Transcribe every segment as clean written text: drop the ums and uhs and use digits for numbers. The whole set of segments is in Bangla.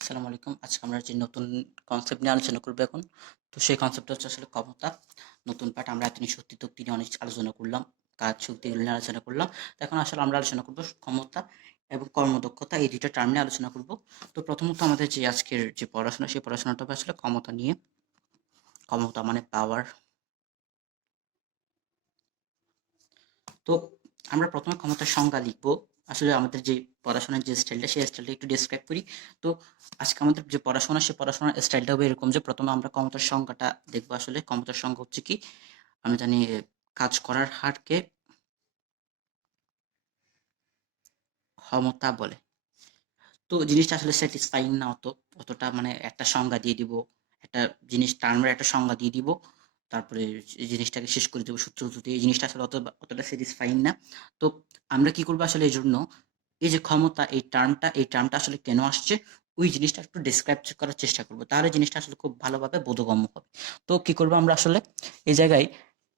আসসালামু আলাইকুম। আজকে আমরা যে নতুন কনসেপ্ট নিয়ে আলোচনা করব এখন। তো সেই কনসেপ্টটা হচ্ছে আসলে ক্ষমতা। নতুন পাঠ আমরা এতদিন শক্তি তক্তি নিয়ে অনেক আলোচনা করলাম। কাজ শক্তি এগুলো নিয়ে আলোচনা করলাম। তো এখন আসলে আমরা আলোচনা করব ক্ষমতা এবং কর্মদক্ষতা এই ২ টা টার্ম নিয়ে আলোচনা করব। তো প্রথমত আমাদের যে আজকের যে পড়াশোনা সেই পড়াশোনাটা হবে আসলে ক্ষমতা নিয়ে। ক্ষমতা মানে পাওয়ার। তো আমরা প্রথমে ক্ষমতার সংজ্ঞা লিখব। আসলে আমাদের যে পড়াশোনার যে স্টাইলটা সেই স্টাইলটা একটু ডেসক্রাইব করি। তো আজকে আমাদের যে পড়াশোনা সেই পড়াশোনার স্টাইলটা হবে এরকম যে প্রথমে আমরা ক্ষমতার সংজ্ঞাটা দেখবো। আসলে ক্ষমতার সংজ্ঞা হচ্ছে কি, আমরা জানি কাজ করার হারকে ক্ষমতা বলে। তো জিনিসটা আসলে স্যাটিসফাইং না অতটা, মানে একটা সংজ্ঞা দিয়ে দিব, একটা জিনিস টার্মের একটা সংজ্ঞা দিয়ে দিব, তারপরে এই জিনিসটাকে শেষ করে দেবো সূত্র দিয়ে। এই জিনিসটা আসলে অতটা স্যাটিসফাইং না। তো আমরা কি করবো আসলে এই জন্য, এই যে ক্ষমতা এই টার্মটা আসলে কেন আসছে ওই জিনিসটা একটু ডিসক্রাইব করার চেষ্টা করব, তাহলে জিনিসটা আসলে খুব ভালোভাবে বোধগম্য হবে। তো কি করবো আমরা আসলে এই জায়গায়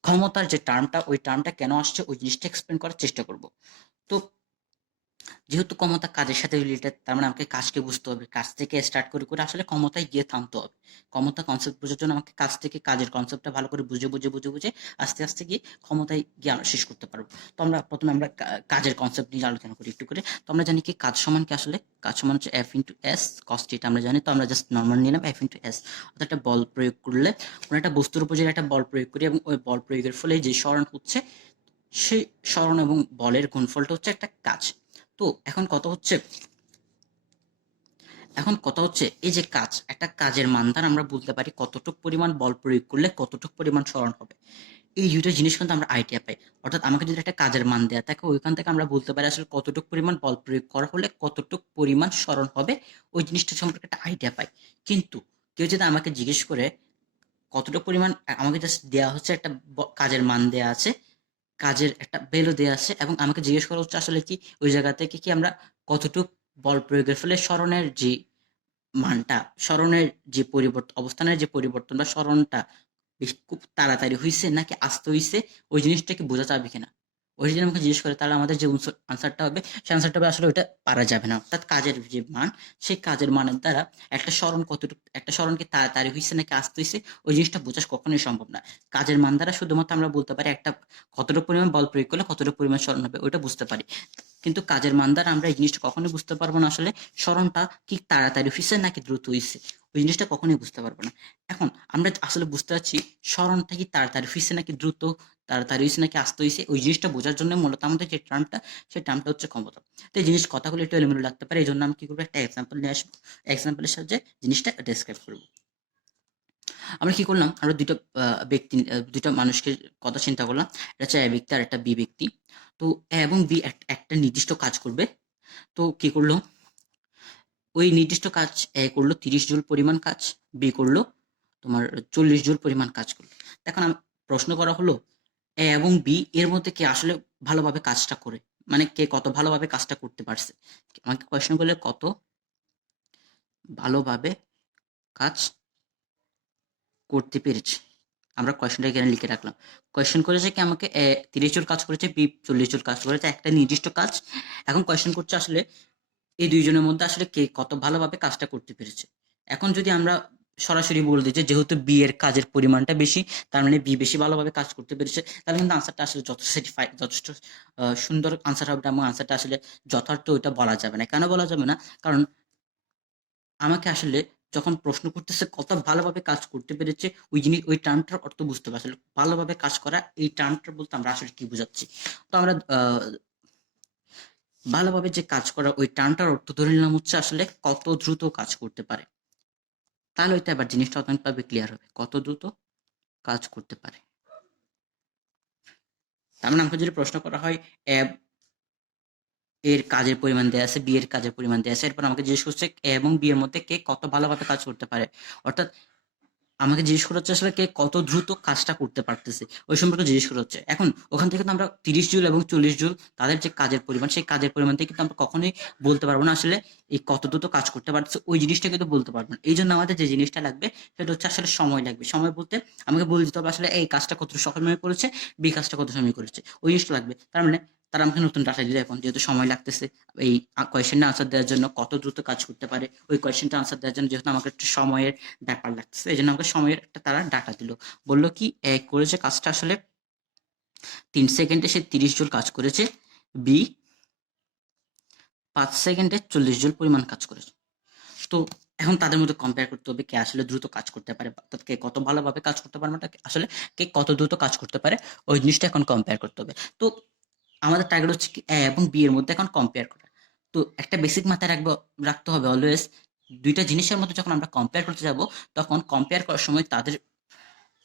ক্ষমতার যে টার্মটা ওই টার্মটা কেন আসছে ওই জিনিসটা এক্সপ্লেন করার চেষ্টা করব। তো যেহেতু ক্ষমতা কাজের সাথে রিলেটেড, তার মানে আমাকে কাজকে বুঝতে হবে। কাজ থেকে স্টার্ট করে করে আসলে ক্ষমতায় গিয়ে থামতে হবে। ক্ষমতা কনসেপ্ট বোঝার জন্য আমাকে কাজ থেকে কাজের কনসেপ্টটা ভালো করে বুঝে আস্তে আস্তে গিয়ে ক্ষমতায় গিয়ে আমরা শেষ করতে পারবো। তো আমরা প্রথমে কাজের কনসেপ্ট নিয়ে আলোচনা করি একটু করে। তো আমরা জানি কি কাজ সমান কি, আসলে কাজ সমান হচ্ছে F into S cos theta আমরা জানি। তো আমরা জাস্ট নর্মাল নিলাম এফ ইন্টু এস। অর্থাৎ একটা বল প্রয়োগ করলে, কোনো একটা বস্তুর উপর যদি একটা বল প্রয়োগ করি এবং ওই বল প্রয়োগের ফলে যে সরণ হচ্ছে, সেই সরণ এবং বলের গুণফলটা হচ্ছে একটা কাজ। তো এখন কথা হচ্ছে এই যে কাজ, একটা কাজের মান দ্বারা আমরা বলতে পারি কতটুক পরিমাণ বল প্রয়োগ করলে কতটুক পরিমাণ সরণ হবে। এই দুইটা জিনিস কিন্তু আমরা আইডিয়া পাই। অর্থাৎ আমাকে যদি একটা কাজের মান দেয়া থাকে ওইখান থেকে আমরা বলতে পারি আসলে কতটুক পরিমাণ বল প্রয়োগ করা হলে কতটুক পরিমাণ সরণ হবে, ওই জিনিসটা সম্পর্কে একটা আইডিয়া পাই। কিন্তু কেউ যদি আমাকে জিজ্ঞেস করে কতটুকু পরিমাণ, আমাকে জাস্ট দেওয়া হচ্ছে একটা কাজের মান দেয়া আছে, কাজের একটা ভ্যালু দেয়া আছে, এবং আমাকে জিজ্ঞেস করা হচ্ছে আসলে কি ওই জায়গা থেকে কি আমরা কতটুক বল প্রয়োগের ফলে সরণের যে মানটা, সরণের যে পরিবর্তন, অবস্থানের যে পরিবর্তন বা সরণটা বেশ খুব তাড়াতাড়ি হইছে নাকি আস্তে হইছে, ওই জিনিসটা কি বোঝা যাবে কিনা, ওই যদি আমাকে জিজ্ঞেস করে তাহলে আমাদের যে আনসারটা হবে সেই আনসারটা হবে আসলে ওইটা পারা যাবে না। অর্থাৎ কাজের যে মান, সেই কাজের মানের দ্বারা একটা সরণ কি তাড়াতাড়ি হইছে নাকি আস্তে হইছে ওই জিনিসটা বোঝা কখনোই সম্ভব না। কাজের মান দ্বারা শুধুমাত্র আমরা বলতে পারি একটা কতটুকু পরিমাণ বল প্রয়োগ করলে কতটুকু পরিমাণ সরণ হবে ওইটা বুঝতে পারি। কিন্তু কাজের মান দ্বারা আমরা এই জিনিসটা কখনোই বুঝতে পারবো না আসলে সরণটা কি তাড়াতাড়ি হইছে নাকি দ্রুত হইছে, ওই জিনিসটা কখনোই বুঝতে পারবো না। এখন আমরা আসলে বুঝতে পারছি সরণটা কি তাড়াতাড়ি হইছে নাকি দ্রুত, তাড়াতাড়ি হইছে নাকি আস্তে হইছে, ওই জিনিসটা বোঝার জন্য মূলত আমাদের যে টার্মটা, সেই টার্মটা হচ্ছে ক্ষমতা। তো এই জিনিস কথাগুলো একটু এলোমেলো লাগতে পারে, এই জন্য আমি কি করবো একটা এক্সাম্পল নিয়ে আসবো, এক্সাম্পলের সাহায্যে জিনিসটা ডেসক্রাইব করবো। আমরা কি করলাম, আমরা দুইটা মানুষকে কথা চিন্তা করলাম। এটা হচ্ছে এ ব্যক্তি আর একটা বি ব্যক্তি। তো এ এবং বি একটা নির্দিষ্ট কাজ করবে। তো কি করলো, ওই নির্দিষ্ট কাজ এ করলো 30 জুল পরিমাণ কাজ, বি করলো তোমার 40 জুল পরিমাণ কাজ করলো। এখন প্রশ্ন করা হলো এ এবং বি এর মধ্যে কে আসলে ভালোভাবে কাজটা করে, মানে কে কত ভালোভাবে কাজটা করতে পারছে। আমাকে কোয়েশ্চেন করলে কত ভালোভাবে কাজ করতে পেরেছে। আমরা কোয়েশ্চেনটা এখানে লিখে রাখলাম। কোয়েশ্চেন করেছে কি আমাকে, এ 30 জুল কাজ করেছে, বি 40 জুল কাজ করেছে, একটা নির্দিষ্ট কাজ। এখন কোয়েশ্চেন করছে আসলে এই দুইজনের মধ্যে আসলে কে কত ভালোভাবে কাজটা করতে পেরেছে। এখন যদি আমরা সরাসরি বলে দিই যে যেহেতু বি এর কাজের পরিমাণটা বেশি, তার মানে বি বেশি ভালোভাবে কাজ করতে পেরেছে, তাহলে কিন্তু আনসারটা আসলে যথেষ্ট সুন্দর আনসার হবে, এবং আনসারটা আসলে যথার্থ ওইটা বলা যাবে না। কেন বলা যাবে না? কারণ আমাকে আসলে যখন প্রশ্ন করতেছে কত ভালোভাবে কাজ করতে পেরেছে, ওই জিনিস ওই টার্মটার অর্থ বুঝতে হবে। আসলে ভালোভাবে কাজ করা এই টার্মটা বলতে আমরা আসলে কি বোঝাচ্ছি। তো আমরা ভালোভাবে যে কাজ করা ওই টার্মটার অর্থ ধরে নিলাম হচ্ছে আসলে কত দ্রুত কাজ করতে পারে। তাহলে হয়তো এবার জিনিসটা অনেকভাবে ক্লিয়ার হবে, কত দ্রুত কাজ করতে পারে। তার মানে আমাকে যদি প্রশ্ন করা হয় এ এর কাজের পরিমাণ দেয়া আছে, বি এর কাজের পরিমাণ দেয়া আছে, এরপর আমাকে জিজ্ঞেস করছে এ এবং বি এর মধ্যে কে কত ভালোভাবে কাজ করতে পারে। অর্থাৎ আমাকে জিজ্ঞেস করা হচ্ছে আসলে কে কত দ্রুত কাজটা করতে পারতেছে, ওই সম্পর্কে জিজ্ঞেস করা হচ্ছে। এখন ওখান থেকে কিন্তু আমরা 30 জুল এবং 40 জুল তাদের যে কাজের পরিমাণ, সেই কাজের পরিমাণ থেকে কিন্তু আমরা কখনোই বলতে পারবো না আসলে এই কত দ্রুত কাজ করতে পারতেছে, ওই জিনিসটা কিন্তু বলতে পারবো না। এই জন্য আমাদের যে জিনিসটা লাগবে সেটা হচ্ছে আসলে সময় লাগবে। সময় বলতে আমাকে বলে দিতে হবে আসলে এই কাজটা কত সময় করেছে, বি কাজটা কত সময় করেছে, ওই জিনিসটা লাগবে। তার মানে তারা আমাকে নতুন ডাটা দিল। এখন যেহেতু সময় লাগতেছে এই কোয়েশ্চেনটা আনসার দেওয়ার জন্য, কত দ্রুত কাজ করতে পারে ওই কোয়েশ্চেনটা আনসার দেওয়ার জন্য, যেহেতু আমাকে একটু সময়ের ব্যাপার লাগতেছে, এই জন্য আমাকে সময়ের একটা তারা ডাটা দিল। বললো কি করেছে কাজটা আসলে 3 সেকেন্ডে সে 30 জুল কাজ করেছে, বি 5 সেকেন্ডে 40 জুল পরিমাণ কাজ করেছে। তো এখন তাদের মধ্যে কম্পেয়ার করতে হবে কে আসলে দ্রুত কাজ করতে পারে, অর্থাৎ কে কত ভালোভাবে কাজ করতে পারে, আসলে কে কত দ্রুত কাজ করতে পারে, ওই জিনিসটা এখন কম্পেয়ার করতে হবে। তো আমাদের টার্গেট হচ্ছে কি এ এবং বি এর মধ্যে এখন কম্পেয়ার করা। তো একটা বেসিক মাথায় রাখতে হবে অলওয়েজ, দুইটা জিনিসের মধ্যে যখন আমরা কম্পেয়ার করতে যাব, তখন কম্পেয়ার করার সময় তাদের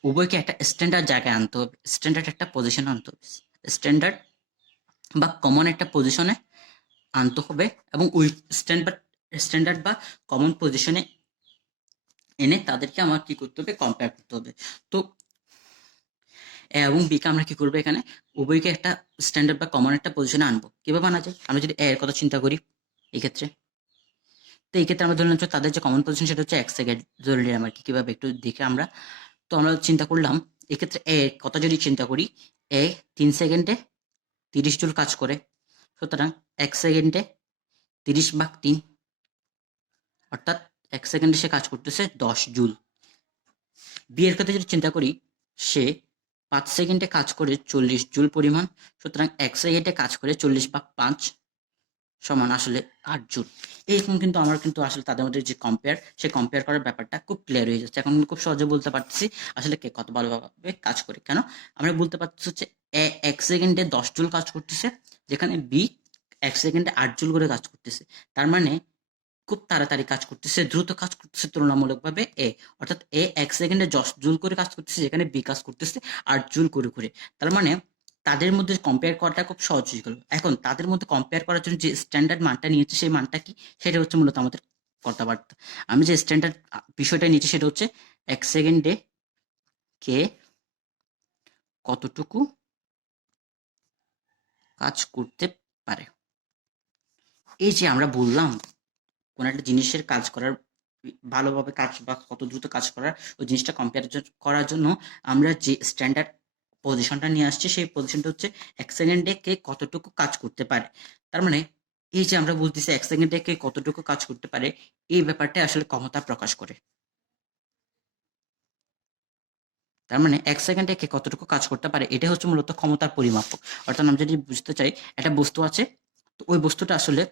উভয়কে একটা স্ট্যান্ডার্ড জায়গায় আনতে হবে, স্ট্যান্ডার্ড একটা পজিশন আনতে হবে, স্ট্যান্ডার্ড বা কমন একটা পজিশনে আনতে হবে, এবং ওই স্ট্যান্ডার্ড বা কমন পজিশনে এনে তাদেরকে আমার কি করতে হবে, কম্পেয়ার করতে হবে। তো এ এবং বি কে আমরা কি করবো, এখানে উভয়কে একটা স্ট্যান্ডার্ড বা কমন একটা পজিশনে আনবো। কিভাবে আনা যায়, আমরা যদি এ এর কথা চিন্তা করি এই ক্ষেত্রে, তো এই ক্ষেত্রে আমরা ধরলাম যে তাদের যে কমন পজিশন সেটা হচ্ছে 1 সেকেন্ড, ধরে নিলাম আর কি, কিভাবে একটু দেখে আমরা। তো আমরা চিন্তা করলাম এক্ষেত্রে এ কথা যদি চিন্তা করি, এ 3 সেকেন্ডে 30 জুল কাজ করে, সুতরাং 1 সেকেন্ডে 30/3, অর্থাৎ 1 সেকেন্ডে সে কাজ করতেছে 10 জুল। বি এর ক্ষেত্রে যদি চিন্তা করি, সে 5 সেকেন্ডে কাজ করে 40 জুল পরিমাণ, সুতরাং 1 সেকেন্ডে কাজ করে 40/5 সমান আসলে 8 জুল। এরকম কিন্তু আমার কিন্তু আসলে তাদের মধ্যে যে কম্পেয়ার, সেই কম্পেয়ার করার ব্যাপারটা খুব ক্লিয়ার হয়ে যাচ্ছে। এখন খুব সহজে বলতে পারতেছি আসলে কে কত ভালোভাবে কাজ করে। কেন আমরা বলতে পারতেছি হচ্ছে এ 1 সেকেন্ডে 10 জুল কাজ করতেছে, যেখানে বি 1 সেকেন্ডে 8 জুল করে কাজ করতেছে। তার মানে খুব তাড়াতাড়ি কাজ করতেছে, দ্রুত কাজ করতেছে তুলনামূলকভাবে এ, অর্থাৎ এ 1 সেকেন্ডে 10 জুল করে কাজ করতেছে, যেখানে বি কাজ করতেছে 8 জুল করে করে। তার মানে তাদের মধ্যে কম্পেয়ার করাটা খুব সহজ হয়ে গেল। এখন তাদের মধ্যে কম্পেয়ার করার জন্য যে স্ট্যান্ডার্ড মানটা নিয়েছে, সেই মানটা কি, সেটা হচ্ছে মূলত আমাদের কথাবার্তা। আমি যে স্ট্যান্ডার্ড বিষয়টা নিয়েছি সেটা হচ্ছে 1 সেকেন্ডে কে কতটুকু কাজ করতে পারে। এই যে আমরা বললাম কোনো একটা জিনিসের কাজ করার, ভালোভাবে কাজ বা কত দ্রুত কাজ করার, ওই জিনিসটা কম্পেয়ার করার জন্য আমরা যে স্ট্যান্ডার্ড পজিশনটা নিয়ে আসছি, সেই পজিশনটা হচ্ছে 1 সেকেন্ডে কে কতটুকু কাজ করতে পারে। তার মানে এই যে আমরা বলতেছি 1 সেকেন্ডে কে কতটুকু কাজ করতে পারে, এই ব্যাপারটা আসলে ক্ষমতা প্রকাশ করে। তার মানে 1 সেকেন্ডে কে কতটুকু কাজ করতে পারে, এটা হচ্ছে মূলত ক্ষমতার পরিমাপক। অর্থাৎ আমরা যদি বুঝতে চাই একটা বস্তু আছে, তো ওই বস্তুটা আসলে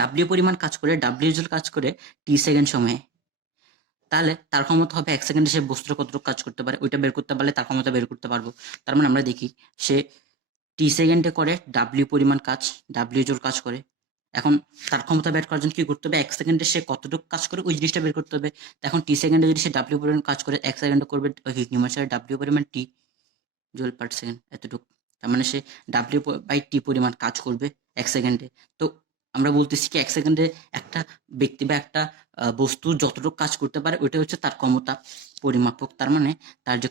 ডাব্লিউ পরিমাণ কাজ করে, ডাব্লিউ জুল কাজ করে টি সেকেন্ড সময়ে, তাহলে তার ক্ষমতা হবে 1 সেকেন্ডে সে বস্তুটা কতটুকু কাজ করতে পারে, ওইটা বের করতে পারলে তার ক্ষমতা বের করতে পারবো। তার মানে আমরা দেখি সে টি সেকেন্ডে করে ডাব্লিউ পরিমাণ কাজ, ডাব্লিউ জোর কাজ করে। এখন তার ক্ষমতা বের করার জন্য কি করতে হবে, 1 সেকেন্ডে সে কতটুকু কাজ করে ওই জিনিসটা বের করতে হবে। এখন টি সেকেন্ডে যদি সে ডাব্লিউ পরিমাণ কাজ করে, 1 সেকেন্ডে করবে নিউমারেটরে ডাব্লিউ পরিমাণ টি জুল পার সেকেন্ড এতটুকু। তার মানে সে ডাব্লিউ বাই টি পরিমাণ কাজ করবে 1 সেকেন্ডে। তো আমরা বলতেছি কি 1 সেকেন্ডে একটা ব্যক্তি বা একটা বস্তু যতটুকু কাজ করতে পারে, ওইটা হচ্ছে তার ক্ষমতা পরিমাপক। তার মানে তার যে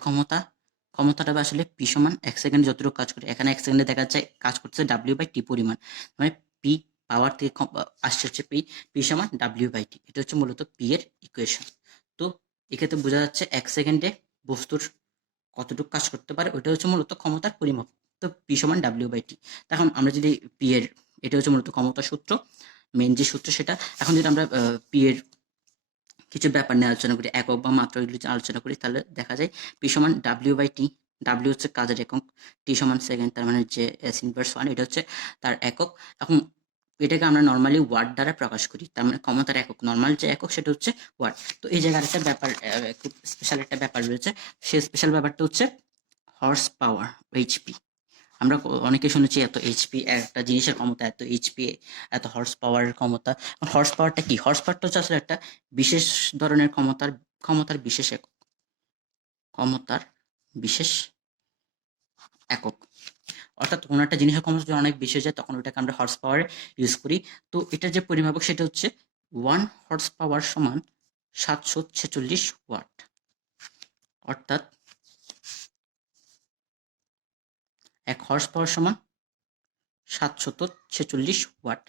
ক্ষমতাটা আসলে পি সমান 1 সেকেন্ডে যতটুকু কাজ করে, এখানে 1 সেকেন্ডে দেখা যাচ্ছে কাজ করতেছে ডাব্লিউ বাই টি পরিমাণ, মানে পি পাওয়ার থেকে আসছে হচ্ছে পি সমান ডাব্লিউ বাই টি। এটা হচ্ছে মূলত পি এর ইকুয়েশন। তো এক্ষেত্রে বোঝা যাচ্ছে 1 সেকেন্ডে বস্তুর কতটুকু কাজ করতে পারে, ওটা হচ্ছে মূলত ক্ষমতার পরিমাপ। তো পি সমান ডাব্লিউ বাই টি। এখন আমরা যদি পি এর, এটা হচ্ছে মূলত ক্ষমতার সূত্র, মেন যে সূত্র সেটা। এখন যদি আমরা পি এর কিছু ব্যাপার নিয়ে আলোচনা করি, একক বা মাত্রা এগুলো আলোচনা করি, তাহলে দেখা যায় পি সমান ডাব্লিউ বাই টি। ডাব্লিউ হচ্ছে কাজের একক, টি সমান সেকেন্ড, তার মানে যে এস ইনভার্স 1 এটা হচ্ছে তার একক। এখন এটাকে আমরা নর্মালি ওয়াট দ্বারা প্রকাশ করি, তার মানে ক্ষমতার একক, নর্মাল যে একক সেটা হচ্ছে ওয়াট। তো এই জায়গার একটা ব্যাপার, খুব স্পেশাল একটা ব্যাপার রয়েছে। সেই স্পেশাল ব্যাপারটা হচ্ছে হর্স পাওয়ার, এইচপি। আমরা অনেকে শুনেছি এত এইচপি, একটা জিনিসের ক্ষমতা এত এইচপি, এত হর্স পাওয়ারের ক্ষমতা। হর্স পাওয়ারটা কি, হর্স পাওয়ারটা হচ্ছে আসলে একটা বিশেষ ধরনের ক্ষমতার বিশেষ একক, ক্ষমতার বিশেষ একক। অর্থাৎ কোনো একটা জিনিসের ক্ষমতা যদি অনেক বেশি হয়ে যায়, তখন ওটাকে আমরা হর্স পাওয়ার ইউজ করি। তো এটার যে পরিমাপক সেটা হচ্ছে 1 হর্স পাওয়ার সমান 746 ওয়াট, অর্থাৎ 1 হর্স পাওয়ার সমান 746 ওয়াট।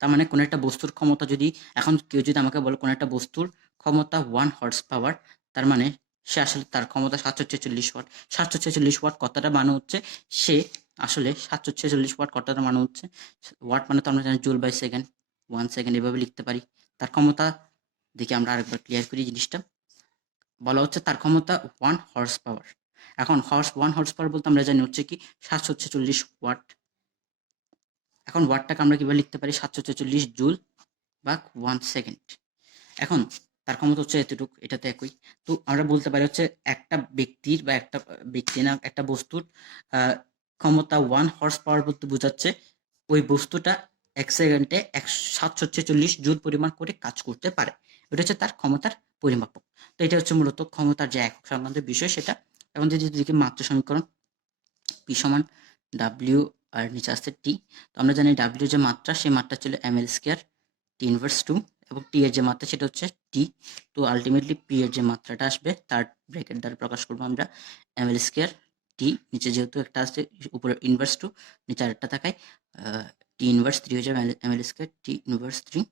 তার মানে কোনো একটা বস্তুর ক্ষমতা যদি, এখন কেউ যদি আমাকে বলে কোনো একটা বস্তুর ক্ষমতা 1 হর্স পাওয়ার, তার মানে সে আসলে তার ক্ষমতা 746 ওয়াট। 746 ওয়াট কথাটা মানে হচ্ছে সে আসলে 746 ওয়াট কথাটার মানে হচ্ছে, ওয়াট মানে তো আমরা জানি জুল বাই সেকেন্ড, 1 সেকেন্ড এভাবে লিখতে পারি। তার ক্ষমতা দেখি আমরা আরেকবার ক্লিয়ার করি জিনিসটা। বলা হচ্ছে তার ক্ষমতা 1 হর্স পাওয়ার। এখন 1 হর্স পাওয়ার বলতে আমরা জানি হচ্ছে কি 746 ওয়াট। এখন ওয়াটটাকে আমরা কিভাবে লিখতে পারি, 746 জুল বা 1 সেকেন্ড। এখন তার ক্ষমতা হচ্ছে এতটুকু, এটা তো একই। তো আমরা বলতে পারি হচ্ছে একটা ব্যক্তির বা একটা ব্যক্তি না একটা বস্তুর আহ, ক্ষমতা 1 হর্স পাওয়ার বলতে বোঝাচ্ছে ওই বস্তুটা 1 সেকেন্ডে 746 জুল পরিমাণ করে কাজ করতে পারে। এটা হচ্ছে তার ক্ষমতার পরিমাপক। তো এটা হচ্ছে মূলত ক্ষমতার যে একক সংক্রান্ত বিষয় সেটা। এখন যদি দেখি মাত্রা সমীকরণ, পি সমান ডাব্লিউ আর নিচে আসছে টি। তো আমরা জানি ডাব্লিউ যে মাত্রা সেই মাত্রা ছিল ml স্কয়ার টি ইনভার্স 2, এবং টি এর যে মাত্রা সেটা হচ্ছে টি। তো আলটিমেটলি পি এর যে মাত্রাটা আসবে তার ব্র্যাকেট দ্বারা প্রকাশ করবো আমরা ml স্কয়ার টি, নিচে যেহেতু একটা আসছে উপরে ইনভার্স 2, নিচে আরেকটা থাকায় টি ইনভার্স 3 হয়ে যাবে ml স্কয়ার টি ইনভার্স 3।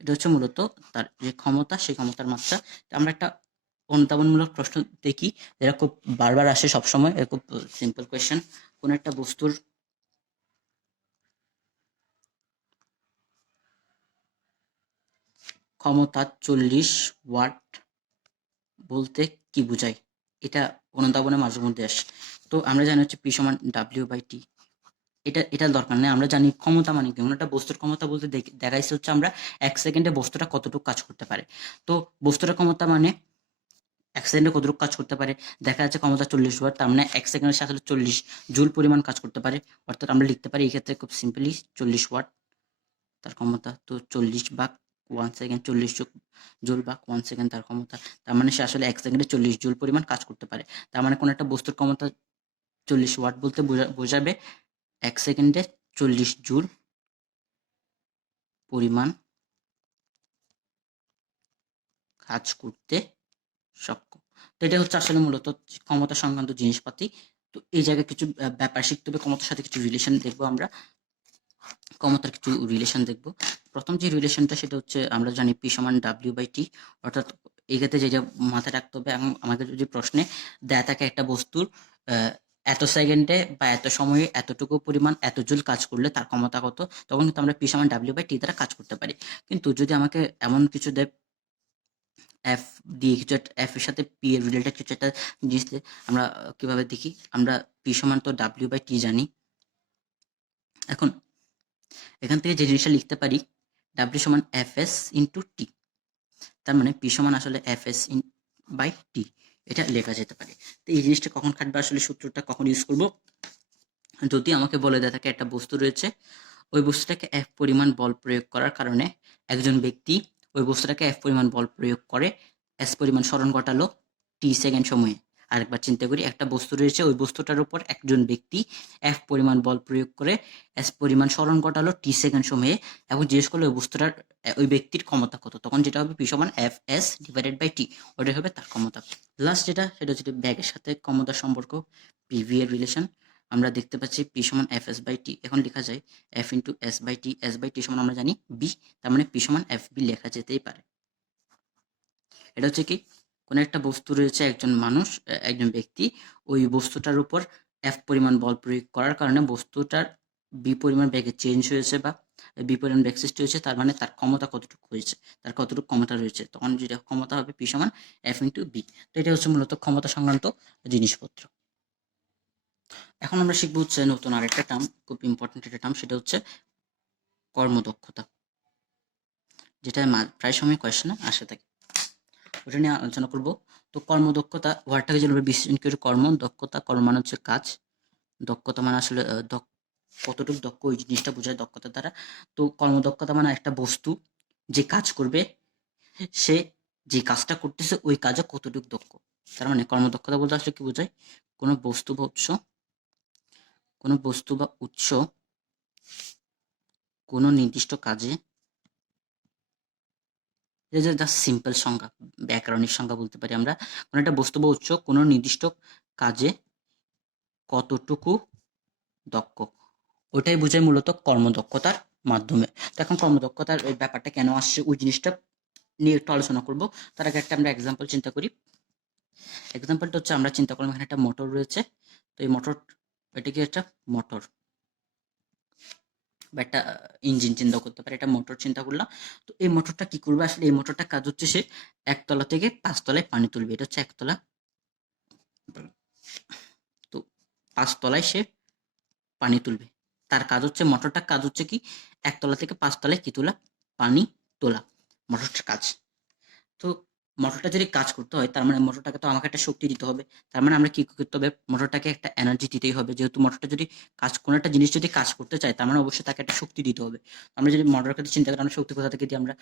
এটা হচ্ছে মূলত তার যে ক্ষমতা সেই ক্ষমতার মাত্রা। তো আমরা একটা অনুধাবনমূলক প্রশ্ন দেখি, যেটা খুব বারবার আসে সবসময়, খুব সিম্পল কোয়েশ্চেন। কোন একটা বস্তুর ক্ষমতা 40 ওয়াট বলতে কি বোঝায়, এটা অনুধাবনে মাঝে মধ্যে আসে। তো আমরা জানি হচ্ছে পি সমান ডাব্লিউ বাই টি। এটা দরকার নেই, আমরা জানি ক্ষমতা মানে কি। কোনো একটা বস্তুর ক্ষমতা বলতে দেখাইছে হচ্ছে আমরা 1 সেকেন্ডে বস্তুটা কতটুকু কাজ করতে পারে। তো বস্তুটার ক্ষমতা মানে 1 সেকেন্ডে কতটুকু কাজ করতে পারে, দেখা যাচ্ছে ক্ষমতা 40 ওয়াট, তার মানে 1 সেকেন্ডে সে আসলে 40 জুল পরিমাণ কাজ করতে পারে। অর্থাৎ আমরা লিখতে পারি এই ক্ষেত্রে খুব সিম্পলি 40 ওয়াট তার ক্ষমতা। তো 40 ভাগ 1 সেকেন্ড, 40 জুল ভাগ 1 সেকেন্ড তার ক্ষমতা। তার মানে সে আসলে 1 সেকেন্ডে 40 জুল পরিমাণ কাজ করতে পারে। তার মানে কোনো একটা বস্তুর ক্ষমতা 40 ওয়াট বলতে বোঝাবে 1 সেকেন্ডে 40 জুল পরিমাণ কাজ করতে সক্ষম। তো এটা হচ্ছে আসলে মূলত ক্ষমতা সংক্রান্ত জিনিসপাতি। তো এই জায়গায় কিছু ব্যাপার শিখতে হবে, ক্ষমতার সাথে কিছু রিলেশন দেখবো আমরা। ক্ষমতার কিছু রিলেশন দেখব। প্রথম যে রিলেশনটা সেটা হচ্ছে আমরা জানি পি সমান ডাব্লিউ বাই টি। অর্থাৎ এই ক্ষেত্রে যেটা মাথায় রাখতে হবে, এবং আমাকে যদি প্রশ্নে দেয়া থাকে একটা বস্তুর এত সেকেন্ডে বা এত সময়ে এতটুকু পরিমাণ এত জুল কাজ করলে তার ক্ষমতা কত, তখন কিন্তু আমরা পি সমান ডাব্লিউ বাই টি দ্বারা কাজ করতে পারি। কিন্তু যদি আমাকে এমন কিছু দেয় এফ দিয়ে কিছু একটা, এফ এর সাথে পি এর রিলেটেড কিছু একটা জিনিস দিয়ে আমরা কিভাবে দেখি, আমরা পি সমান তো ডাব্লিউ বাই টি জানি। এখন এখান থেকে যে জিনিসটা লিখতে পারি ডাব্লিউ সমান এফ এস ইন্টু টি, তার মানে পি সমান আসলে F S in by T, এটা লেখা যেতে পারে। তো এই জিনিসটা কখন খাটবে, আসলে সূত্রটা কখন ইউজ করব, যদি আমাকে বলে দেয়া থাকে একটা বস্তু রয়েছে, ওই বস্তুটাকে এফ পরিমাণ বল প্রয়োগ করার কারণে একজন ব্যক্তি ওই বস্তুটাকে এফ পরিমাণ বল প্রয়োগ করে এস পরিমাণ সরণ ঘটালো টি সেকেন্ড সময়ে। আরেকবার চিন্তা করি, একটা বস্তু রয়েছে, ওই বস্তুটার উপর একজন ব্যক্তি এফ পরিমাণ বল প্রয়োগ করে এস পরিমাণ সরণ ঘটালো টি সেকেন্ড সময়ে, এবং জিজ্ঞেস করলো ওই বস্তুটার ওই ব্যক্তির ক্ষমতা কত, তখন যেটা হবে পি সমান F S divided by T, ওটাই হবে তার ক্ষমতা। লাস্ট যেটা সেটা হচ্ছে ব্যাগের সাথে ক্ষমতার সম্পর্ক, পিভি এর রিলেশন। আমরা দেখতে পাচ্ছি পি সমান এফ এস বাই টি, এখন লেখা যায় F into S by T, S by T সমান আমরা জানি বি, তার মানে পি সমান এফ বি লেখা যেতেই পারে। এটা হচ্ছে কি, কোন একটা বস্তু রয়েছে, একজন মানুষ একজন ব্যক্তি ওই বস্তুটার উপর এফ পরিমাণ বল প্রয়োগ করার কারণে বস্তুটার বি পরিমাণ বেগে চেঞ্জ হয়েছে বা বি পরিমাণ বেগ সৃষ্টি হয়েছে, তার মানে তার ক্ষমতা কতটুকু হয়েছে, তার কতটুকু ক্ষমতা রয়েছে, তখন যেটা ক্ষমতা হবে পি সমান এফ ইন্টু বি। তো এটা হচ্ছে মূলত ক্ষমতা সংক্রান্ত জিনিসপত্র। এখন আমরা শিখবো হচ্ছে নতুন আরেকটা টার্ম, খুব ইম্পর্টেন্ট একটা টার্ম, সেটা হচ্ছে কর্মদক্ষতা, যেটা প্রায় সময় কোয়েশ্চেনে আসে থাকে, ওটা নিয়ে আলোচনা করব। তো কর্মদক্ষতা ওয়ার্ডটাকে যেভাবে বিশ্লেষণ করে, কর্ম দক্ষতা, কর্ম মানে হচ্ছে কাজ, দক্ষতা মানে আসলে কতটুকু দক্ষ ওই জিনিসটা বোঝায় দক্ষতা দ্বারা। তো কর্মদক্ষতা মানে একটা বস্তু যে কাজ করবে, সে যে কাজটা করতেছে ওই কাজে কতটুকু দক্ষ। তার মানে কর্মদক্ষতা বলতে আসলে কি বোঝায়, কোনো বস্তু বা উৎস, কোনো বস্তু বা উৎস কোনো নির্দিষ্ট কাজে, এটা জাস্ট সিম্পল সংজ্ঞা, ব্যাকরণিক সংজ্ঞা বলতে পারি আমরা, কোনো একটা বস্তু বা উৎস কোনো নির্দিষ্ট কাজে কতটুকু দক্ষ, ওইটাই বোঝায় মূলত কর্মদক্ষতার মাধ্যমে। তো এখন কর্মদক্ষতার ওই ব্যাপারটা কেন আসছে ওই জিনিসটা নিয়ে একটু আলোচনা করব। তার আগে একটা আমরা এক্সাম্পল চিন্তা করি। এক্সাম্পলটা হচ্ছে আমরা চিন্তা করলাম এখানে একটা মোটর রয়েছে, তো এই মোটর এটা কি একটা মোটর বা একটা ইঞ্জিন চিন্তা করতে পারে, এটা মোটর চিন্তা করলাম। তো এই মোটরটা কি করবে আসলে, এই মোটরটা কাজ হচ্ছে সে একতলা থেকে পাঁচতলায় পানি তুলবে, এটা হচ্ছে একতলা। তো পাঁচতলায় সে পানি তুলবে, তার কাজ হচ্ছে, মোটরটার কাজ হচ্ছে কি একতলা থেকে পাঁচতলায় কি তোলা, পানি তোলা, মোটরটার কাজ। তো মোটরটা যদি কাজ করতে হয় তার মানে মোটরটাকে তো আমাকে একটা শক্তি দিতে হবে, তার মানে আমরা কি করতে হবে, মোটরটাকে একটা এনার্জি দিতেই হবে, যেহেতু মোটরটা যদি কাজ, কোনো একটা জিনিস যদি কাজ করতে চায় তার মানে অবশ্যই তাকে একটা শক্তি দিতে হবে। আমরা যদি মোটরের কথা চিন্তা করি, আমরা শক্তি কোথা থেকে দিই, আমরা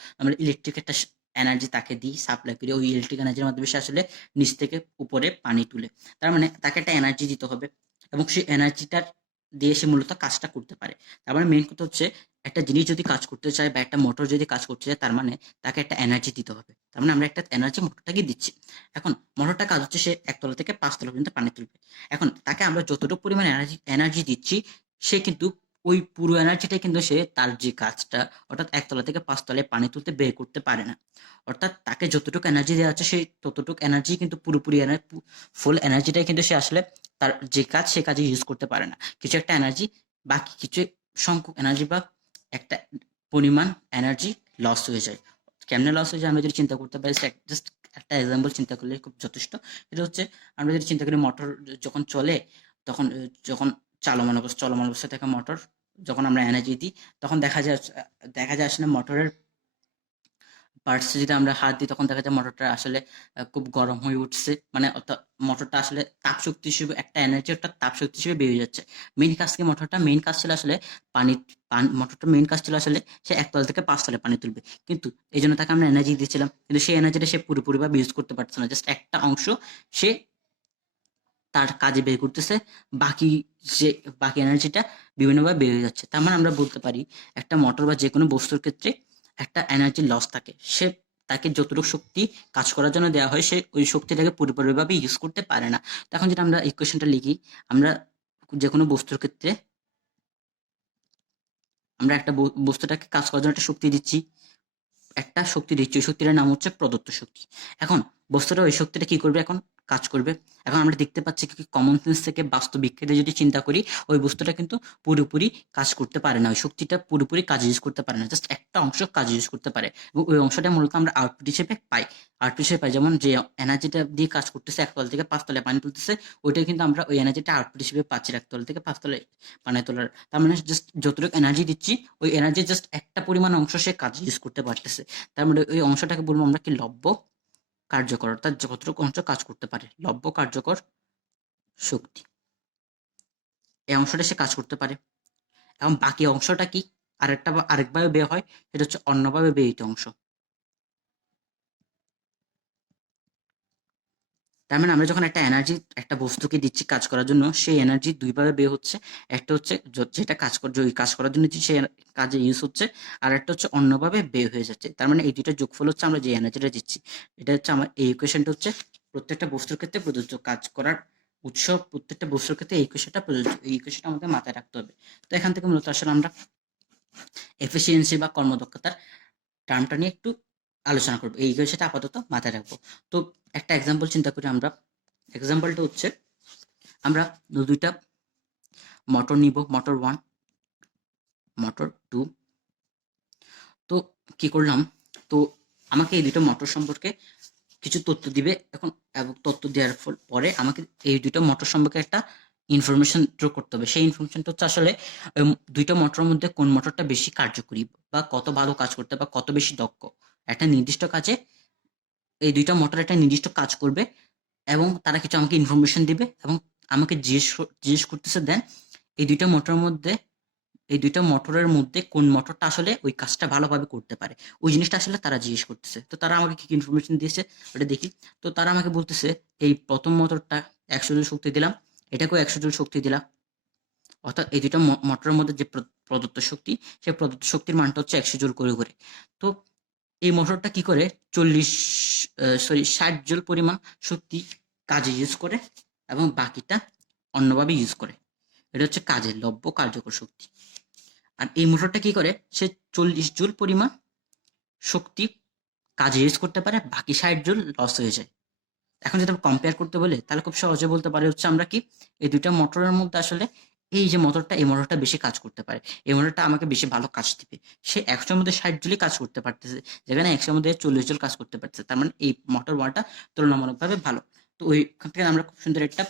ইলেকট্রিক একটা এনার্জি তাকে দিই, সাপ্লাই করি, ওই ইলেকট্রিক এনার্জির মাধ্যমে সে আসলে নিচ থেকে উপরে পানি তুলে, তার মানে তাকে একটা এনার্জি দিতে হবে এবং সেই এনার্জিটার দিয়ে সে মূলত কাজটা করতে পারে। তার মানে মেইন কথা হচ্ছে, একটা জিনিস যদি কাজ করতে চায় বা একটা মোটর যদি কাজ করতে চায় তার মানে তাকে একটা এনার্জি দিতে হবে, তার মানে আমরা একটা এনার্জি মোটরটাকে দিচ্ছি। এখন মোটরটা কাজ হচ্ছে সে একতলা থেকে পাঁচতলা পর্যন্ত পানি তুলবে। এখন তাকে আমরা যতটুকু পরিমাণ এনার্জি এনার্জি দিচ্ছি, সে কিন্তু ওই পুরো এনার্জিটাই কিন্তু সে তার যে কাজটা, অর্থাৎ একতলা থেকে পাঁচতলায় পানি তুলতে বের করতে পারে না। অর্থাৎ তাকে যতটুকু এনার্জি দেওয়া হচ্ছে সেই ততটুকু এনার্জি কিন্তু পুরোপুরি ফুল এনার্জিটাই কিন্তু সে আসলে তার যে কাজ সে কাজে ইউজ করতে পারে না। কিছু একটা এনার্জি, বাকি কিছু সংখ্যক এনার্জি বা একটা পরিমাণ এনার্জি লস হয়ে যায়। কেমনে লস হয়ে যায় আমরা যদি চিন্তা করতে পারি, জাস্ট একটা এক্সাম্পল চিন্তা করলে খুব যথেষ্ট। এটা হচ্ছে, আমরা যদি চিন্তা করি মোটর যখন চলে, তখন যখন চলমান অবস্থায় থাকা মোটর, যখন আমরা এনার্জি দিই তখন দেখা যায় আসলে মোটরের পার্টসে যদি আমরা হাত দিই তখন দেখা যায় মোটরটা আসলে খুব গরম হয়ে উঠছে, মানে অর্থাৎ মোটরটা আসলে তাপ শক্তি হিসেবে একটা এনার্জি, একটা তাপ শক্তি হিসেবে বেরিয়ে যাচ্ছে। মেইন কাজ কি, মোটরটা মেইন কাজ ছিল আসলে পানি, মোটরটা মেইন কাজ ছিল আসলে সে একতলা থেকে পাঁচতলায় পানি তুলবে, কিন্তু এই জন্য তাকে আমরা এনার্জি দিয়েছিলাম, কিন্তু সেই এনার্জিটা সে পুরোপুরিভাবে ইউজ করতে পারছে না, জাস্ট একটা অংশ সে তার কাজে বের করতেছে, বাকি যে বাকি এনার্জিটা বিভিন্নভাবে বের হয়ে যাচ্ছে। তার মানে আমরা বলতে পারি একটা মোটর বা যে কোনো বস্তুর ক্ষেত্রে একটা এনার্জি লস থাকে, সে তাকে যতটুকু শক্তি কাজ করার জন্য দেওয়া হয় সে ওই শক্তিটাকে পুরোপুরিভাবে ইউজ করতে পারে না। তখন যদি আমরা ইকুয়েশনটা লিখি, আমরা যে কোনো বস্তুর ক্ষেত্রে আমরা একটা বস্তুটাকে কাজ করার জন্য একটা শক্তি দিচ্ছি, ওই শক্তিটার নাম হচ্ছে প্রদত্ত শক্তি। এখন বস্তুটা ওই শক্তিটা কি করবে, এখন কাজ করবে। এখন আমরা দেখতে পাচ্ছি কি কমন সেন্স থেকে বাস্তব বিজ্ঞানে যদি চিন্তা করি, ওই বস্তুটা কিন্তু পুরোপুরি কাজ করতে পারে না, ওই শক্তিটা পুরোপুরি কাজে ইউজ করতে পারে না, জাস্ট একটা অংশ কাজে ইউজ করতে পারে, এবং ওই অংশটা মূলত আমরা আউটপুট হিসেবে পাই। যেমন যে এনার্জিটা দিয়ে কাজ করতেছে, একতলা থেকে পাঁচতলায় পানি তুলতেছে, ওইটাই কিন্তু আমরা ওই এনার্জিটা আউটপুট হিসেবে পাচ্ছি একতলা থেকে পাঁচতলায় পানি তোলার। তার মানে জাস্ট যতটুকু এনার্জি দিচ্ছি, ওই এনার্জি জাস্ট একটা পরিমাণ অংশ সে কাজে ইউজ করতে পারতেছে। তার মানে ওই অংশটাকে বলবো আমরা কি, লব্য কার্যকর, অর্থাৎ যতটুকু অংশ কাজ করতে পারে, লব্য কার্যকর শক্তি, এই অংশটা সে কাজ করতে পারে। এবং বাকি অংশটা কি, আরেকভাবে ব্যয় হয়, সেটা হচ্ছে অন্যভাবে ব্যয়িত অংশ। তার মানে আমরা যখন একটা এনার্জি একটা বস্তুকে দিচ্ছি কাজ করার জন্য, সেই এনার্জি দুইভাবে ব্যয় হচ্ছে। একটা হচ্ছে যেটা ওই কাজ করার জন্য সে কাজে ইউজ হচ্ছে, আর একটা হচ্ছে অন্যভাবে ব্যয় হয়ে যাচ্ছে। তার মানে এই দুইটা যোগফল হচ্ছে আমরা যে এনার্জিটা দিচ্ছি। এটা হচ্ছে আমার এই ইকুয়েশনটা হচ্ছে প্রত্যেকটা বস্তুর ক্ষেত্রে প্রযোজ্য, কাজ করার উৎস প্রত্যেকটা বস্তুর ক্ষেত্রে এই ইকুয়েশনটা প্রযোজ্য, এই ইকুয়েশনটা আমাদের মাথায় রাখতে হবে। তো এখান থেকে মূলত আসলে আমরা এফিসিয়েন্সি বা কর্মদক্ষতার টার্মটা নিয়ে একটু আলোচনা করবো, এই ইকুয়েশনটা আপাতত মাথায় রাখবো। তো একটা এক্সাম্পল চিন্তা করি আমরা, এক্সাম্পলটা হচ্ছে আমরা দুইটা মোটর নিব, মোটর 1, মোটর 2। তো কি করলাম, তো আমাকে এই দুটো মোটর সম্পর্কে কিছু তথ্য দিবে এখন, এবং তথ্য দেওয়ার পরে আমাকে এই দুটো মোটর সম্পর্কে একটা ইনফরমেশন ড্র করতে হবে। সেই ইনফরমেশনটা হচ্ছে আসলে দুইটা মোটরের মধ্যে কোন মোটরটা বেশি কার্যকরী বা কত ভালো কাজ করতে বা কত বেশি দক্ষ একটা নির্দিষ্ট কাজে। এই দুইটা মোটর একটা নির্দিষ্ট কাজ করবে এবং তারা কিছু আমাকে ইনফরমেশন দিবে এবং আমাকে জিজ্ঞেস করতেছে, দেন এই দুইটা মোটরের মধ্যে এই দুইটা মোটরের মধ্যে কোন মোটরটা আসলে ওই কাজটা ভালোভাবে করতে পারে, ওই জিনিসটা আসলে তারা জিজ্ঞেস করতেছে। তো তারা আমাকে কি কি ইনফরমেশন দিয়েছে ওটা দেখি। তো তারা আমাকে বলতেছে, এই প্রথম মোটরটা 100 জুল শক্তি দিলাম, এটাকেও 100 জুল শক্তি দিলাম, অর্থাৎ এই দুইটা মোটরের মধ্যে যে প্রদত্ত শক্তি, সেই প্রদত্ত শক্তির মানটা হচ্ছে 100 জুল করে করে। তো এই মোটরটা কি করে 60 জুল পরিমাণ শক্তি কাজে ইউজ করে এবং বাকিটা অন্যভাবে ইউজ করে। এটা হচ্ছে কাজের লব্য কার্যকর শক্তি। আর এই মোটরটা কি করে, সে 40 জুল পরিমাণ শক্তি কাজে ইউজ করতে পারে, বাকি 60 জুল লস হয়ে যায়। এখন যদি আমরা কম্পেয়ার করতে বলি তাহলে খুব সহজে বলতে পারি হচ্ছে আমরা কি এই দুইটা মোটরের মধ্যে আসলে এই যে মোটরটা এই মোটরটা বেশি কাজ করতে পারে, এই মোটরটা আমাকে বেশি ভালো কাজ দিবে। সে 100-র মধ্যে 60 জুলই কাজ করতে পারতেছে, যেখানে 100-র মধ্যে 40 জুল কাজ করতে পারতেছে। তার মানে এই মোটর ওয়ানটা তুলনামূলকভাবে ভালো। তো ওইখান থেকে আমরা খুব সুন্দর একটা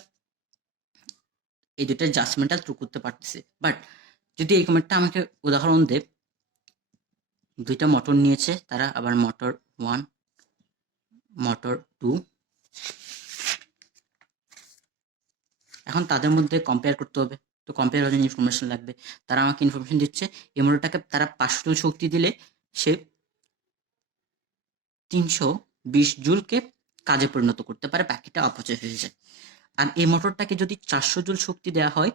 এই দুইটা জাজমেন্টাল থ্রু করতে পারতেছি। বাট যদি এই কমেন্টটা আমাকে উদাহরণ দেয়, দুইটা মোটর নিয়েছে তারা, আবার মোটর 1 মোটর 2, এখন তাদের মধ্যে কম্পেয়ার করতে হবে। তো কম্পেয়ার করার জন্য ইনফরমেশন লাগবে। তারা আমাকে ইনফরমেশন দিচ্ছে এই মোটরটাকে তারা 500 জুল শক্তি দিলে সে 320 জুলকে কাজে পরিণত করতে পারে, বাকিটা অপচয় হয়ে যায়। আর এই মোটরটাকে যদি 400 জুল শক্তি দেওয়া হয়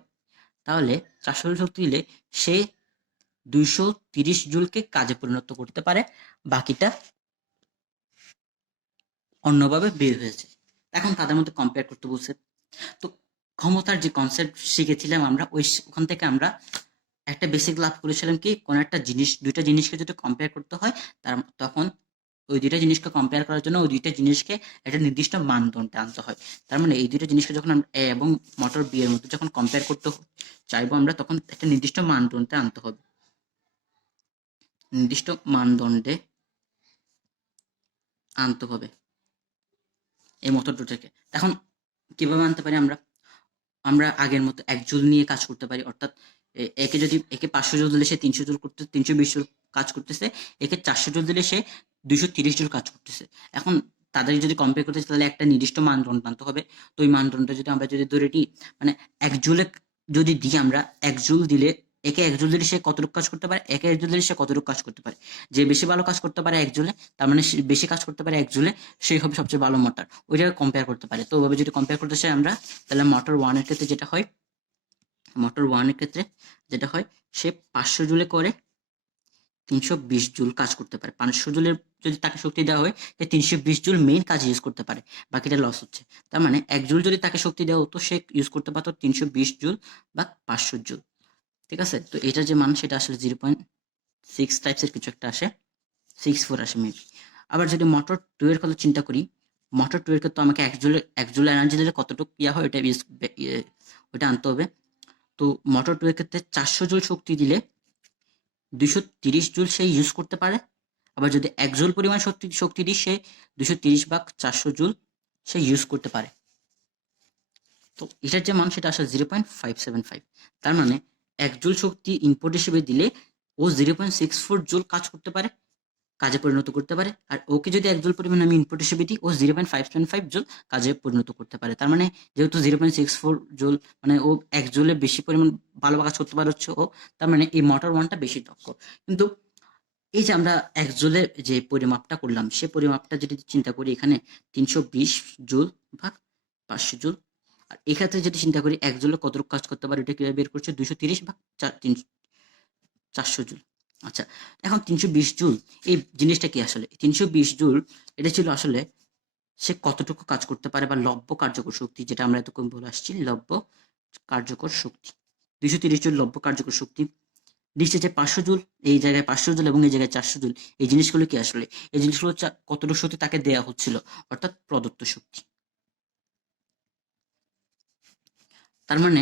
তাহলে 400 জুল শক্তি দিলে সে 230 জুলকে কাজে পরিণত করতে পারে, বাকিটা অন্যভাবে বের হয়েছে। এখন তাদের মধ্যে কম্পেয়ার করতে বলছে। তো ক্ষমতার যে কনসেপ্ট শিখেছিলাম আমরা ওখান থেকে আমরা একটা বেসিক লাভ করেছিলাম কি কোন একটা জিনিস দুইটা জিনিসকে যদি কম্পেয়ার করতে হয় তখন ওই দুইটা জিনিসকে কম্পেয়ার করার জন্য ওই দুইটা জিনিসকে একটা নির্দিষ্ট মানদণ্ডে আনতে হয়। তার মানে এই দুইটা জিনিসকে যখন আমরা এ এবং মোটর বি এর মধ্যে যখন কম্পেয়ার করতে চাইবো আমরা, তখন একটা নির্দিষ্ট মানদণ্ডে আনতে হবে, নির্দিষ্ট মানদণ্ডে আনতে হবে এই মোটর দুটোকে। এখন কিভাবে আনতে পারি আমরা? আমরা আগের মতো 1 জুল নিয়ে কাজ করতে পারি, অর্থাৎ একে 500 জুল দিলে সে 300 জুল করতে 320 জুল কাজ করতেছে, একে 400 জুল দিলে সে 230 জুল কাজ করতেছে। এখন তাদের যদি কম্পেয়ার করতে তাহলে একটা নির্দিষ্ট মানদণ্ড আনতে হবে। তো ওই মানদণ্ডটা যদি আমরা ধরে নিই, মানে 1 জুলে যদি দিই আমরা, 1 জুল দিলে একে 1 জুল দিলে সে কতটুকু কাজ করতে পারে, একে 1 জুল দিলে সে কতটুকু কাজ করতে পারে। যে বেশি ভালো কাজ করতে পারে 1 জুলে, তার মানে সে বেশি কাজ করতে পারে 1 জুলে, সেই হবে সবচেয়ে ভালো মোটর। ওইটাকে কম্পেয়ার করতে পারে। তো ওইভাবে যদি কম্পেয়ার করতে চাই আমরা, তাহলে মোটর 1 এর ক্ষেত্রে যেটা হয়, মোটর 1 এর ক্ষেত্রে যেটা হয়, সে 500 জুলে করে 320 জুল কাজ করতে পারে। 500 জুলের যদি তাকে শক্তি দেওয়া হয়, সে 320 জুল মেইন কাজ ইউজ করতে পারে, বাকিটা লস হচ্ছে। তার মানে 1 জুল যদি তাকে শক্তি দেওয়া হতো, সে ইউজ করতে পারতো 320 জুল বা 500 জুল। ঠিক আছে? তো এটার যে মান সেটা আসলে 0.6 টাইপসের কিছু একটা আসে, 64 আসে মেবি। আবার যদি মোটর 2 এর কথা চিন্তা করি, মোটর 2 এর ক্ষেত্রে আমাকে 1 জুল এনার্জি দিলে কতটুকু হয় ওটা আনতে হবে। তো মোটর 2 এর ক্ষেত্রে 400 জুল শক্তি দিলে 230 জুল সে ইউজ করতে পারে। আবার যদি 1 জুল পরিমাণ শক্তি দিই, সে 230 ভাগ 400 জুল সে ইউজ করতে পারে। তো এটার যে মান সেটা আসলে 0.575। তার মানে 1 জুল শক্তি ইনপুট হিসেবে দিলে ও 0.64 জুল কাজ করতে পারে, কাজে পরিণত করতে পারে। আর ওকে যদি 1 জুল পরিমাণ আমি ইনপুট হিসেবে দিই, ও 0.575 জুল কাজে পরিণত করতে পারে। তার মানে যেহেতু 0.64 জুল, মানে ও 1 জুলে বেশি পরিমাণ ভালো কাজ করতে পারে হচ্ছে ও, তার মানে এই মোটর 1 টা বেশি দক্ষ। কিন্তু এই যে আমরা 1 জুলে যে পরিমাপটা করলাম, সে পরিমাপটা যদি চিন্তা করি এখানে 320 জুল ভাগ 500 জুল, আর এক্ষেত্রে যদি চিন্তা করি 1 জুলে কতটুকু কাজ করতে পারে, এটা কিভাবে বের করছে, 230 ভাগ 400 জুল। আচ্ছা, এখন 320 জুল এই জিনিসটা কি আসলে? 320 জুল এটা ছিল আসলে সে কতটুকু কাজ করতে পারে, বা লব্য কার্যকর শক্তি, যেটা আমরা এতক্ষণ বলে আসছি, লব্য কার্যকর শক্তি। 230 জুল লব্য কার্যকর শক্তি দিচ্ছে, যে 500 জুল, এই জায়গায় 500 জুল এবং এই জায়গায় 400 জুল। এই জিনিসগুলো কি আসলে? এই জিনিসগুলো হচ্ছে কতটুকু শক্তি তাকে দেয়া হচ্ছিল, অর্থাৎ প্রদত্ত শক্তি। তার মানে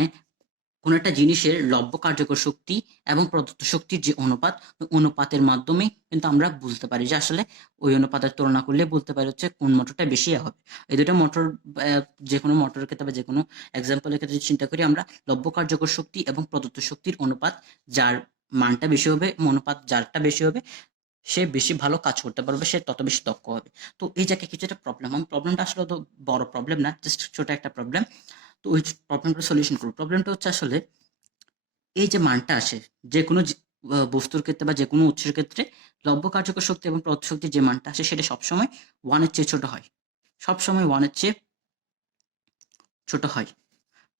কোন একটা জিনিসের লব্য কার্যকর শক্তি এবং প্রদত্ত শক্তির যে অনুপাত, ওই অনুপাতের মাধ্যমে কিন্তু আমরা বুঝতে পারি যে আসলে ওই অনুপাতের তুলনা করলে বলতে পারি হচ্ছে কোন মোটরটা বেশি হবে। এই দুটো মোটর, যে কোনো মোটরের ক্ষেত্রে বা যে কোনো এক্সাম্পলের ক্ষেত্রে যদি চিন্তা করি আমরা, লব্য কার্যকর শক্তি এবং প্রদত্ত শক্তির অনুপাত, যার মানটা বেশি হবে, অনুপাত যারটা বেশি হবে, সে বেশি ভালো কাজ করতে পারবে, সে তত বেশি দক্ষ হবে। তো এই জায়গায় কিছু একটা প্রবলেম, আমি প্রবলেমটা আসলে তো বড় প্রবলেম না, জাস্ট ছোট একটা প্রবলেম। তো ওই প্রবলেমটা সলিউশন করবো। প্রবলেমটা হচ্ছে আসলে এই যে মানটা আসে যে কোনো বস্তুর ক্ষেত্রে বা যে কোনো উৎসের ক্ষেত্রে, লব্য কার্যকর শক্তি এবং প্রদত্ত শক্তির যে মানটা আসে সেটা সবসময় 1 এর চেয়ে ছোট হয়, সবসময় 1 এর চেয়ে ছোট হয়।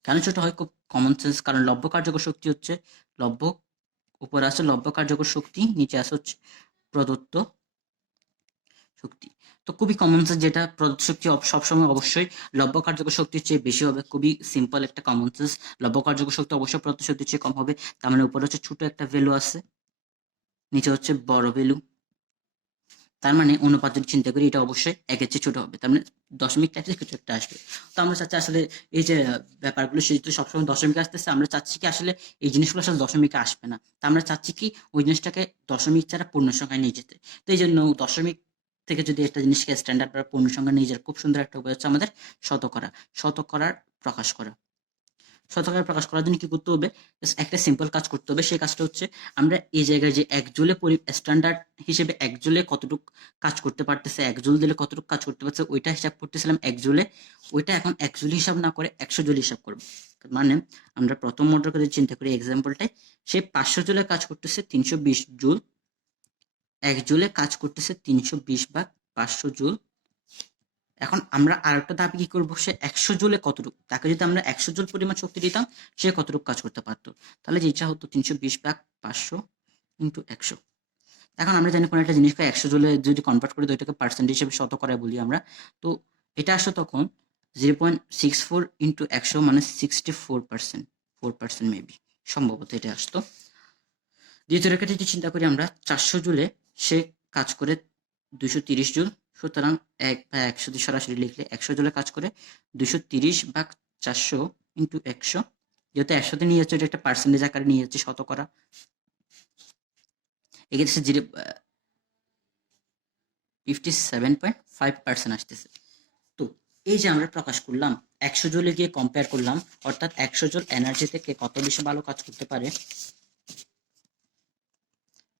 কেন ছোট হয়? খুব কমন সেন্স, কারণ লব্য কার্যকর শক্তি হচ্ছে লব্য, উপরে আছে লব্য কার্যকর শক্তি, নিচে আছে হচ্ছে প্রদত্ত শক্তি। তো খুবই কমন সেন্স, যেটা প্রদত্ত শক্তি সবসময় অবশ্যই লব্য কার্যকর শক্তির চেয়ে বেশি হবে। খুবই সিম্পল একটা কমন সেন্স, লব্য কার্যকর শক্তি অবশ্যই প্রদত্ত শক্তির চেয়ে কম হবে। তার মানে উপরে হচ্ছে ছোট একটা ভ্যালু আছে, নিচে হচ্ছে বড় ভ্যালু। তার মানে অনুপাত যদি চিন্তা করি এটা অবশ্যই একের চেয়ে ছোট হবে, তার মানে দশমিক টাইপের কিছু একটা আসবে। তো আমরা চাচ্ছি আসলে এই যে ব্যাপারগুলো সেহেতু সবসময় দশমিকে আসতেছে, আমরা চাচ্ছি কি আসলে এই জিনিসগুলো আসলে দশমিকে আসবে না, তা আমরা চাচ্ছি কি ওই জিনিসটাকে দশমিক ছাড়া পূর্ণ সংখ্যায় নিয়ে যেতে। তো এই জন্য দশমিক থেকে যদি একটা জিনিসকে স্ট্যান্ডার্ড বা পূর্ণ সংখ্যা নিয়ে যাওয়ার খুব সুন্দর একটা উপায় হচ্ছে আমাদের শতকরা, শতকরার প্রকাশ করা। শতকরা প্রকাশ করার জন্য কি করতে হবে, জাস্ট একটা সিম্পল কাজ করতে হবে। সেই কাজটা হচ্ছে আমরা এই জায়গায় যে এক জুলে স্ট্যান্ডার্ড হিসেবে এক জুলে কতটুকু কাজ করতে পারতেছে, এক জুল দিলে কতটুকু কাজ করতে পারছে ওইটা হিসাব করতেছিলাম এক জুলে, ওইটা এখন এক জুল হিসাব না করে 100 জুল হিসাব করবো। মানে আমরা প্রথম মডেল করে চিন্তা করি এক্সাম্পলটাই, সে 500 জুলে কাজ করতেছে 320 জুল, এক জুলে কাজ করতেছে 320 ভাগ 500 জুল। এখন আমরা আরেকটা ধাপে কি করবো, সে 100 জুলে কতটুকু, তাকে যদি আমরা 100 জুল পরিমাণ শক্তি দিতাম সে কতটুকু কাজ করতে পারতো, তাহলে যেটা হতো 320 ভাগ 500 ইন্টু 100। এখন আমরা জানি কোনো একটা জিনিসকে 100 জুলে যদি কনভার্ট করি তো এটাকে পার্সেন্ট হিসেবে শতকরা বলি আমরা। তো এটা আসলো তখন 0.64 ইন্টু 100 মানে 64%, 4% মেবি সম্ভবত এটা আসতো। দ্বিতীয় রেখাটি যদি চিন্তা করি আমরা 400 জুলে সে কাজ করে 230 জুল, সুতরাং 1/100 দিয়ে সরাসরি লিখলে 100 জুলে কাজ করে 230 ভাগ 400 ইন্টু 100, যেহেতু 100তে নিয়ে যাচ্ছে এটা একটা পার্সেন্টেজ আকারে নিয়ে যাচ্ছে শতকরা, এক্ষেত্রে 57.5% আসতেছে। তো এই যে আমরা প্রকাশ করলাম 100 জুলে গিয়ে কম্পেয়ার করলাম, অর্থাৎ 100 জুল এনার্জি থেকে কত বেশি ভালো কাজ করতে পারে,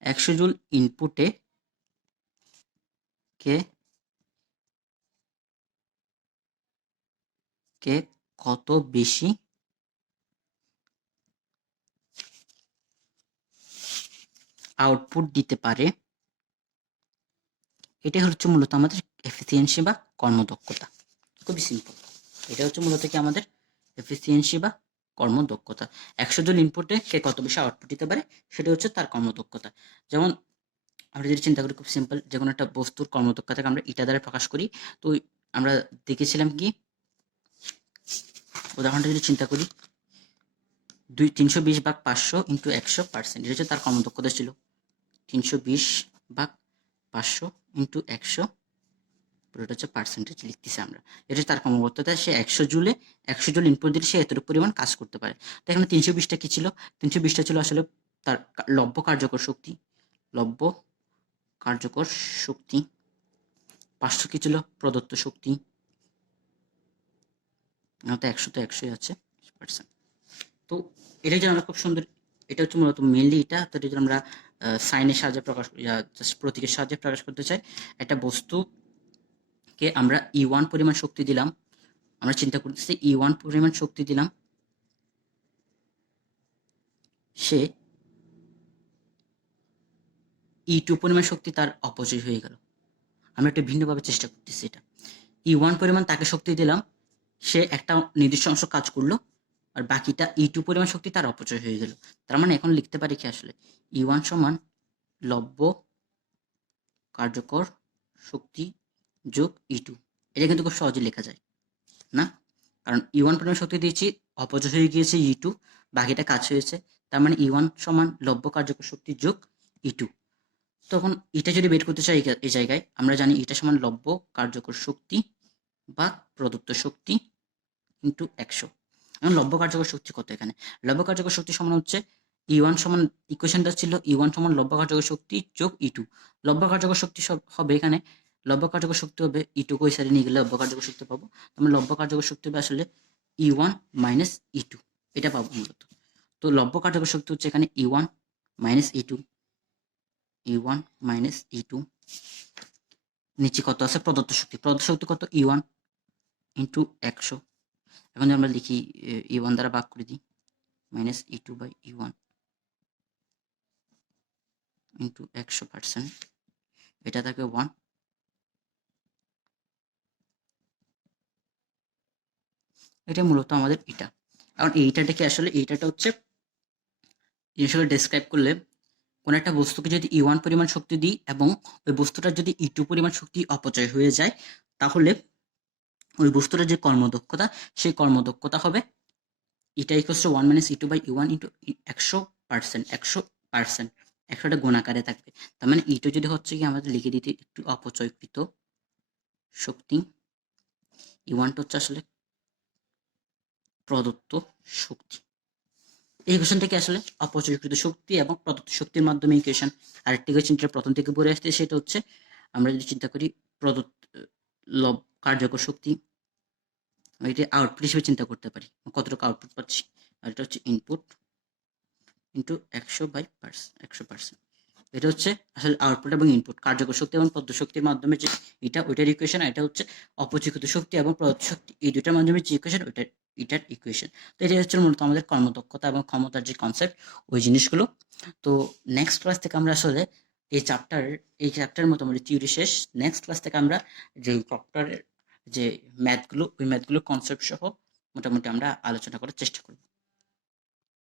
100 জুল ইনপুটে কে কে কত বেশি আউটপুট দিতে পারে, এটাই হচ্ছে মূলত আমাদের এফিসিয়েন্সি বা কর্মদক্ষতা। খুবই সিম্পল, এটা হচ্ছে মূলত কি আমাদের এফিসিয়েন্সি বা কর্মদক্ষতা। 100 জন ইনপুটে সে কত বেশি আউটপুট দিতে পারে সেটা হচ্ছে তার কর্মদক্ষতা। যেমন আমরা যদি চিন্তা করি খুব সিম্পল, যে কোনো একটা বস্তুর কর্মদক্ষতাকে আমরা ইটা দ্বারা প্রকাশ করি। তো আমরা দেখেছিলাম কি, উদাহরণটা যদি চিন্তা করি 320 ভাগ 500 ইন্টু 100%, এটা হচ্ছে তার কর্মদক্ষতা ছিল 320 ভাগ 500 ইন্টু 100, পুরোটা হচ্ছে পার্সেন্টেজ লিখতেছি আমরা, এটা হচ্ছে তার কর্মদক্ষতা। সে 100 জুলে 100 জুল ইনপুট দিলে সে এতটুকু পরিমাণ কাজ করতে পারে। তো এখানে 320টা কি ছিল, 320টা ছিল আসলে তার লব্য কার্যকর শক্তি, লব্য কার্যকর শক্তি। 500 কি ছিল প্রদত্ত শক্তি, তো 100 তো 100ই আছে পার্সেন্ট। তো এটা যদি আমরা খুব সুন্দর, এটা হচ্ছে মূলত মেনলি এটা। তো এটা যদি আমরা সাইনের সাহায্যে প্রকাশ, জাস্ট প্রতীকের সাহায্যে প্রকাশ করতে চাই, একটা বস্তুকে আমরা E1 পরিমাণ শক্তি দিলাম, আমরা চিন্তা করতেছি E1 পরিমাণ শক্তি দিলাম, সে E2 পরিমাণ শক্তি তার অপচয় হয়ে গেল। আমরা একটু ভিন্নভাবে চেষ্টা করতেছি এটা, E1 পরিমাণ তাকে শক্তি দিলাম, সে একটা নির্দিষ্ট অংশ কাজ করলো, আর বাকিটা E2 পরিমাণ শক্তি তার অপচয় হয়ে গেল। তার মানে এখন লিখতে পারি কি আসলে E1 সমান লব্য কার্যকর শক্তি যোগ E2, এটা কিন্তু খুব সহজে লেখা যায় না, কারণ E1 পরিমাণ শক্তি দিয়েছি, অপচয় হয়ে গিয়েছে E2, বাকিটা কাজ হয়েছে, তার মানে E1 সমান লব্য কার্যকর শক্তি যোগ E2। তখন এটা যদি বের করতে চাই এই জায়গায় আমরা জানি এটা সমান লব্য কার্যকর শক্তি বা প্রদত্ত শক্তি ইন্টু 100। এখন লব্য কার্যকর শক্তি কত, এখানে লব্য কার্যকর শক্তি সমান হচ্ছে E1 সমান, ইকুয়েশনটা ছিল E1 সমান লব্য কার্যকর শক্তি যোগ E2। লব্য কার্যকর শক্তি সব হবে এখানে, লব্য কার্যকর শক্তি হবে E2 কে ওই সাইডে নিয়ে গেলে লব্য কার্যকর শক্তি পাবো, আমরা লব্য কার্যকর শক্তি হবে আসলে E1 মাইনাস E2, এটা পাবো মূলত। তো লব্য কার্যকর শক্তি হচ্ছে এখানে E1 minus E2, E1 minus E2, নিচে কত আছে প্রদত্ত শক্তি, প্রদত্ত শক্তি কত E1 ইন্টু 100। এখন যদি আমরা লিখি E1 দ্বারা ভাগ করে দিই, minus E2 by E1 into 100%, এটা থাকে 1। এটা মূলত আমাদের এটা। কারণ এইটাকে আসলে এইটাটা হচ্ছে জিনিসগুলো ডেসক্রাইব করলে কোনো একটা বস্তুকে যদি E1 পরিমাণ শক্তি দিই এবং ওই বস্তুটার যদি E2 পরিমাণ শক্তি অপচয় হয়ে যায়, তাহলে ওই বস্তুটার যে কর্মদক্ষতা সেই কর্মদক্ষতা হবে এটা equals to 1 minus E2 by E1 into 100%, 100%। একশোটা গুণাকারে থাকবে। তার মানে ইটা যদি হচ্ছে কি আমাদের লিখে দিতে একটু অপচয়কৃত শক্তি, E1টা হচ্ছে আসলে প্রদত্ত শক্তি। এই ইকুয়েশনটাকে আসলে অপচয়কৃত শক্তি এবং প্রদত্ত শক্তির মাধ্যমে ইকুয়েশন। আরেকটি ইকুয়েশনটা প্রথম থেকে পড়ে আসছে, সেটা হচ্ছে আমরা যদি চিন্তা করি প্রদত্ত লব কার্যকর শক্তি, এটা আউটপুট হিসেবে চিন্তা করতে পারি কতটুকু আউটপুট পাচ্ছি, আর এটা হচ্ছে ইনপুট ইন্টু 100/100%। এটা হচ্ছে আসলে আউটপুট এবং ইনপুট, কার্যকর শক্তি এবং প্রদত্ত শক্তির মাধ্যমে যে এটা ওইটার ইকুয়েশন, এটা হচ্ছে অপচয়কৃত শক্তি এবং প্রদত্ত শক্তি, এই দুইটার মাধ্যমে যে ইকুয়েশন এটার ইকুয়েশন। তো এটা হচ্ছে মূলত আমাদের কর্মদক্ষতা এবং ক্ষমতার যে কনসেপ্ট, ওই জিনিসগুলো। তো নেক্সট ক্লাস থেকে আমরা আসলে এই চ্যাপ্টার মোটামুটি থিওরি শেষ। নেক্সট ক্লাস থেকে আমরা যে চ্যাপ্টারের যে ম্যাথগুলো, ওই ম্যাথগুলো কনসেপ্ট সহ মোটামুটি আমরা আলোচনা করার চেষ্টা করব।